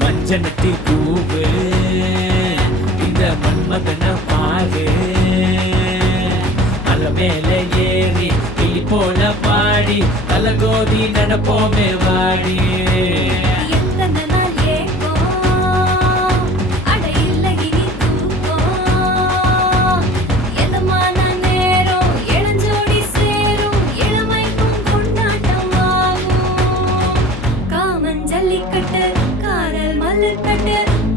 மஞ்சனத்தி பூவு இந்த மன்மதன பாரு அல மேல ஏறி கிளி போல பாடி தலகோதி நடப்போமே வாடி. ஜல்லிக்கட்டு, காதல்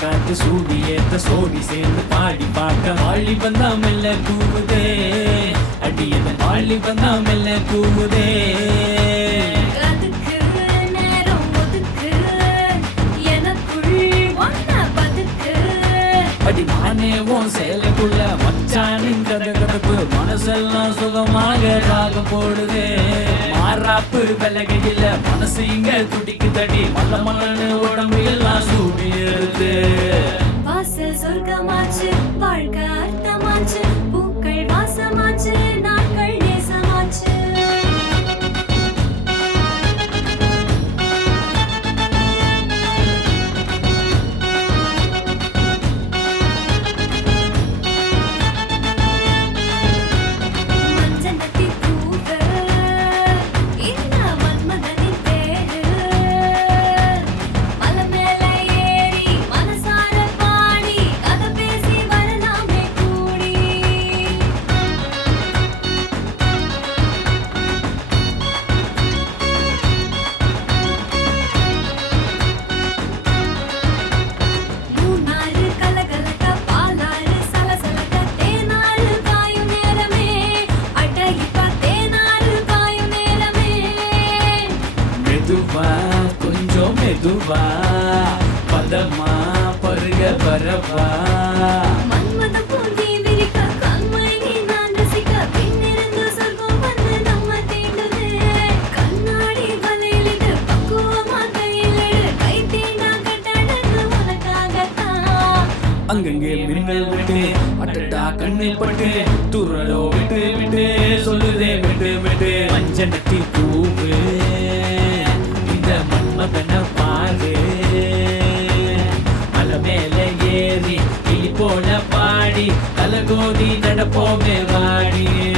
காத்து சூடி ஏத்த சோடி சேர்ந்து பாடி பார்க்க வாழி வந்தா மெல்ல கூவுதே. அடியதன் வாழி வந்தா மெல்ல கூவுதே. அடி நானே உன் செயலுக்குள்ள மச்சானின் கதை கதப்பு. மனசெல்லாம் சுகமாக ராகம் போடுதே. மாறாப்பு விலகையில மனசு இங்க துடிக்கு தடி மல்ல மல்லன்னு உடம்பு எல்லாம் சூடி Kasırgam açık. மெதுவா பதமா பருக வரவா அங்கங்கே மின்னல் விட்டு அட்டட்டா கண்ணில் பட்டு துறலோ விட்டு விட்டு சொல்லுதே விட்டு விட்டு மஞ்சனத்தி பூவே. தூதி நடப்போமே வாடியே.